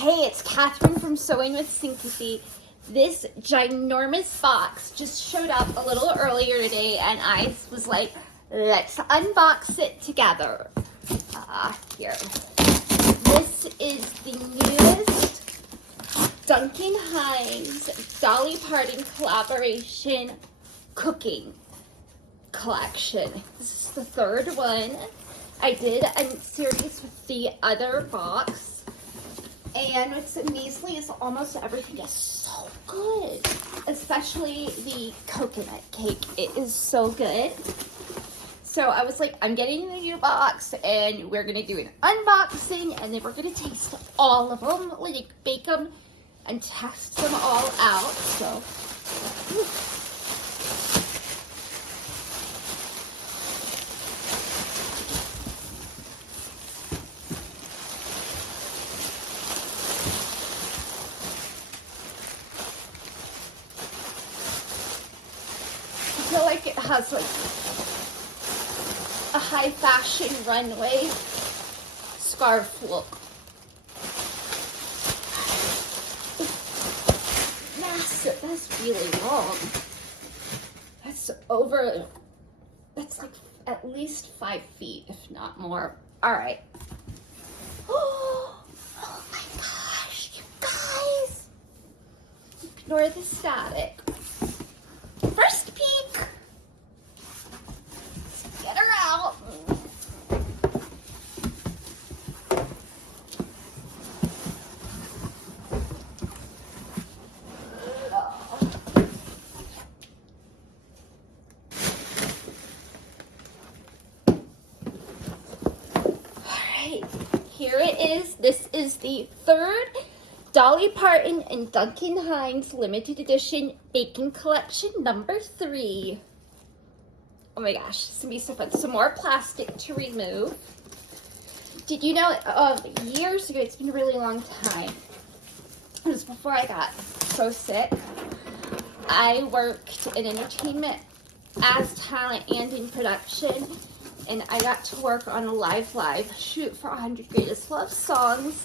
Hey, it's Catherine from Sewing with Syncopy. This ginormous box just showed up a little earlier today, and I was like, let's unbox it together. Here. This is the newest Duncan Hines Dolly Parton collaboration cooking collection. This is the third one. I did a series with the other box, and what's amazing is almost everything is so good, especially the coconut cake. It is so good. So I was like, I'm getting the new box, and we're gonna do an unboxing, and then we're gonna taste all of them, like bake them and test them all out. So I feel like it has like a high fashion runway scarf look. Massive. That's really long. That's like at least 5 feet, if not more. All right. Oh my gosh, you guys. Ignore the static. First peek. Get her out. Alright, here it is. This is the third Dolly Parton and Duncan Hines limited edition baking collection number 3. Oh my gosh, this is gonna be so fun. Some more plastic to remove. Did you know, years ago, it's been a really long time. It was before I got so sick. I worked in entertainment as talent and in production, and I got to work on a live shoot for 100 Greatest Love Songs.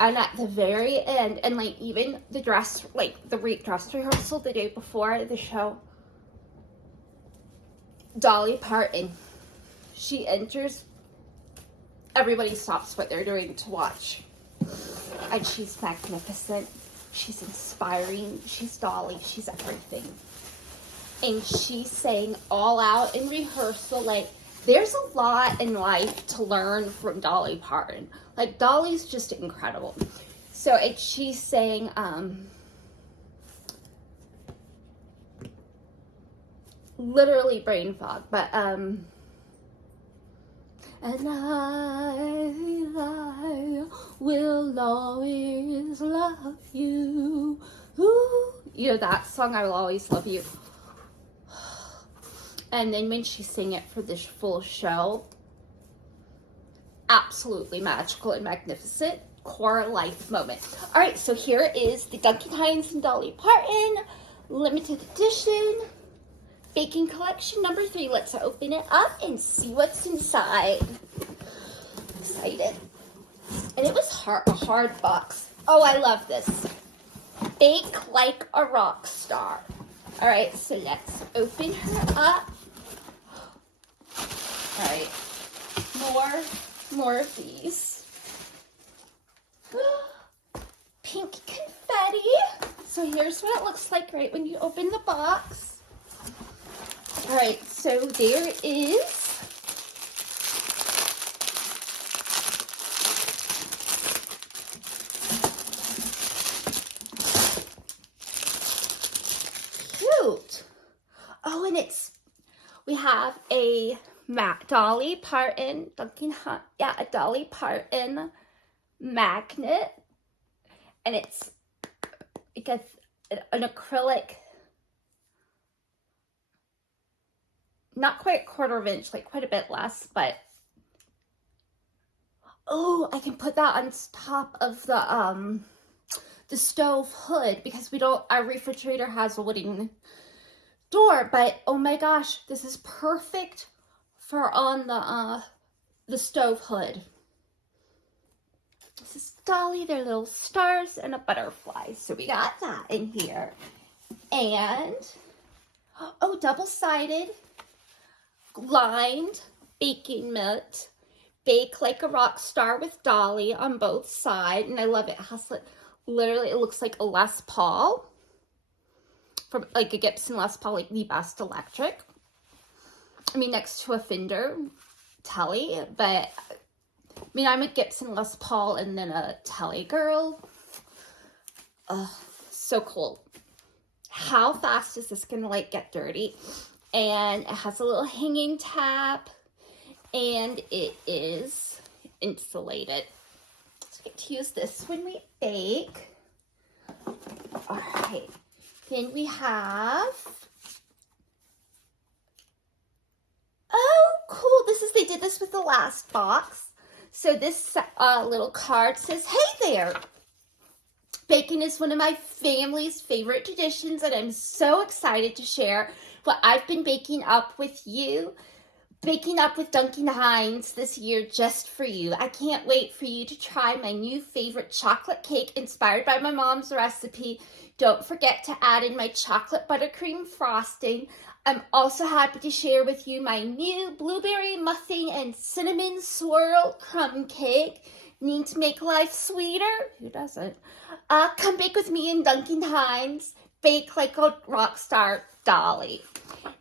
And at the very end, and like even the dress rehearsal the day before the show, Dolly Parton, she enters, everybody stops what they're doing to watch. And she's magnificent, she's inspiring, she's Dolly, she's everything. And she sang all out in rehearsal. Like, there's a lot in life to learn from Dolly Parton. Like, Dolly's just incredible. So she sang, literally brain fog, but, and I will always love you. Ooh. You know that song, I Will Always Love You. And then when she sang it for this full show, absolutely magical and magnificent. Core life moment. All right, so here is the Duncan Hines and Dolly Parton limited edition baking collection number 3. Let's open it up and see what's inside. Excited. And it was a hard box. Oh, I love this. Bake like a rock star. All right, so let's open her up. All right, more of these. Pink confetti. So here's what it looks like right when you open the box. All right, so there is cute. Oh, and we have a Dolly Parton, a Dolly Parton magnet, and it's like an acrylic, not quite a 1/4 inch, like quite a bit less, but oh, I can put that on top of the stove hood, because our refrigerator has a wooden door, but oh my gosh, this is perfect for on the stove hood. This is Dolly, their little stars, and a butterfly. So we got that in here. And, oh, double-sided, lined baking mitt. Bake like a rock star with Dolly on both sides. And I love it. It has like, literally, it looks like a Les Paul. From like a Gibson Les Paul, like the best electric. I mean, next to a Fender Telly, but I mean, I'm a Gibson Les Paul and then a Telly girl. So cool. How fast is this gonna like get dirty? And it has a little hanging tab, and it is insulated. So we get to use this when we bake. All right. Then we have, oh, cool. They did this with the last box. So this little card says, hey there. Baking is one of my family's favorite traditions, and I'm so excited to share what I've been baking up with you. Baking up with Duncan Hines this year just for you. I can't wait for you to try my new favorite chocolate cake inspired by my mom's recipe. Don't forget to add in my chocolate buttercream frosting. I'm also happy to share with you my new blueberry muffin and cinnamon swirl crumb cake. Need to make life sweeter? Who doesn't? Come bake with me and Duncan Hines. Bake like a rock star, Dolly.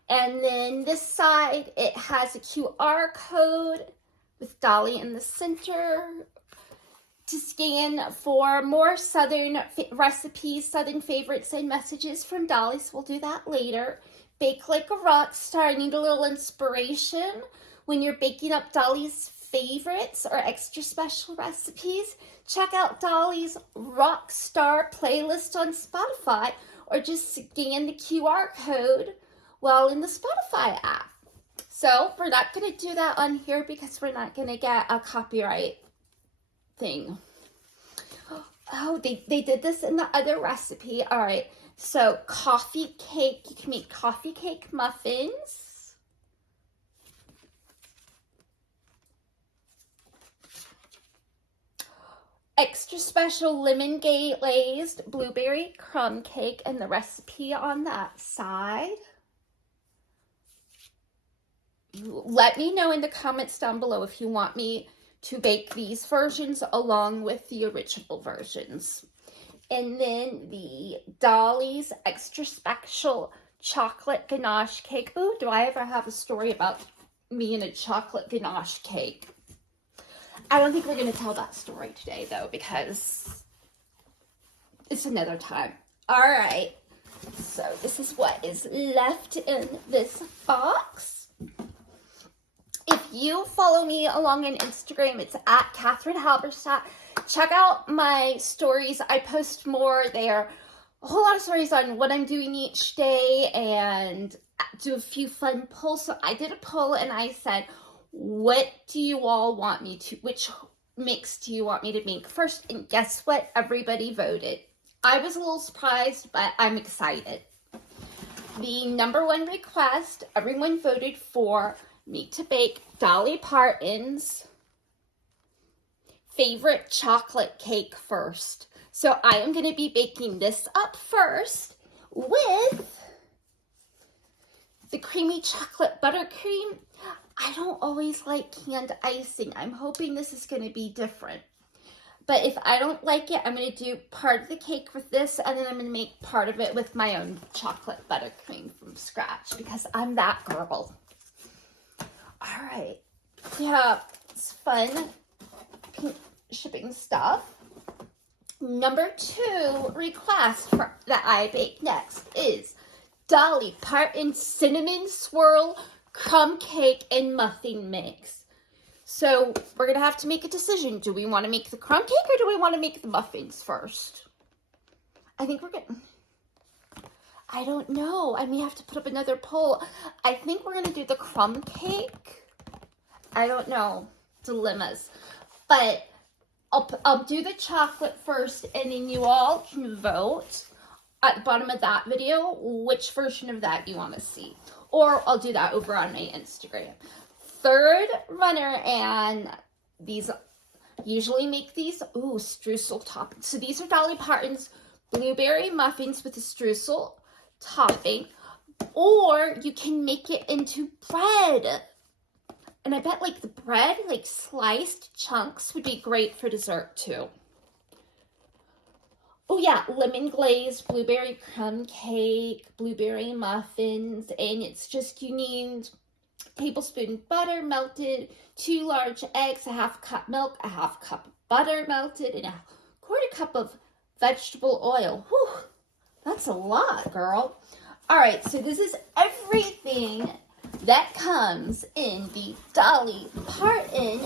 And then this side, it has a QR code with Dolly in the center to scan for more Southern recipes, Southern favorites, and messages from Dolly. So we'll do that later. Bake like a rock star. I need a little inspiration when you're baking up Dolly's favorites or extra special recipes. Check out Dolly's rock star playlist on Spotify, or just scan the QR code while in the Spotify app. So we're not going to do that on here because we're not going to get a copyright thing. Oh, they did this in the other recipe. All right, so coffee cake. You can make coffee cake muffins. Extra special lemon glazed blueberry crumb cake, and the recipe on that side. Let me know in the comments down below if you want me to bake these versions along with the original versions. And then the Dolly's extra special chocolate ganache cake. Ooh, do I ever have a story about me and a chocolate ganache cake? I don't think we're going to tell that story today, though, because it's another time. All right. So this is what is left in this box. If you follow me along on Instagram, it's at Catherine Halberstadt. Check out my stories. I post more there. A whole lot of stories on what I'm doing each day and do a few fun polls. So I did a poll and I said, what do you all want me to, which mix do you want me to make first? And guess what? Everybody voted. I was a little surprised, but I'm excited. The number one request, everyone voted for me to bake Dolly Parton's favorite chocolate cake first. So I am going to be baking this up first with the creamy chocolate buttercream. I don't always like canned icing. I'm hoping this is going to be different. But if I don't like it, I'm going to do part of the cake with this, and then I'm going to make part of it with my own chocolate buttercream from scratch, because I'm that girl. All right. Yeah, it's fun shipping stuff. Number 2 request that I bake next is Dolly Parton cinnamon swirl crumb cake and muffin mix. So we're going to have to make a decision. Do we want to make the crumb cake or do we want to make the muffins first? I think we're going to... I don't know. I may have to put up another poll. I think we're going to do the crumb cake. I don't know. Dilemmas. But I'll do the chocolate first, and then you all can vote at the bottom of that video which version of that you want to see. Or I'll do that over on my Instagram. Third runner, and these Usually make these, streusel topping. So these are Dolly Parton's blueberry muffins with a streusel topping. Or you can make it into bread. And I bet like the bread, like sliced chunks would be great for dessert too. Oh yeah, lemon glazed blueberry crumb cake, blueberry muffins, and it's just, you need a tablespoon butter melted, 2 large eggs, a half cup milk, a half cup butter melted, and a quarter cup of vegetable oil. Whew, that's a lot, girl. All right, so this is everything that comes in the Dolly Parton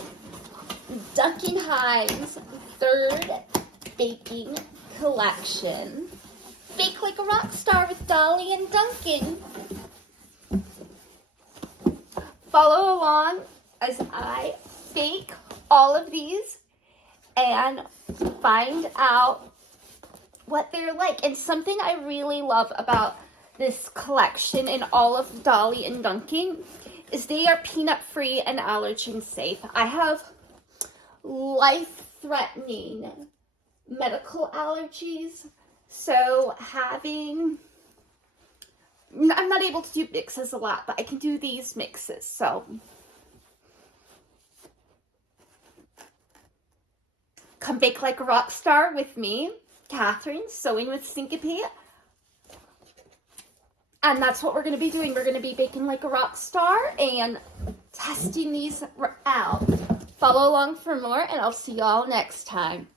Duncan Hines 3rd baking collection. Bake like a rock star with Dolly and Duncan. Follow along as I bake all of these and find out what they're like. And something I really love about this collection and all of Dolly and Duncan is they are peanut free and allergen safe. I have life-threatening medical allergies, so I'm not able to do mixes a lot, but I can do these mixes. So come bake like a rock star with me, Catherine, Sewing with Syncope. And that's what we're going to be doing. We're going to be baking like a rock star and testing these out. Follow along for more, and I'll see y'all next time.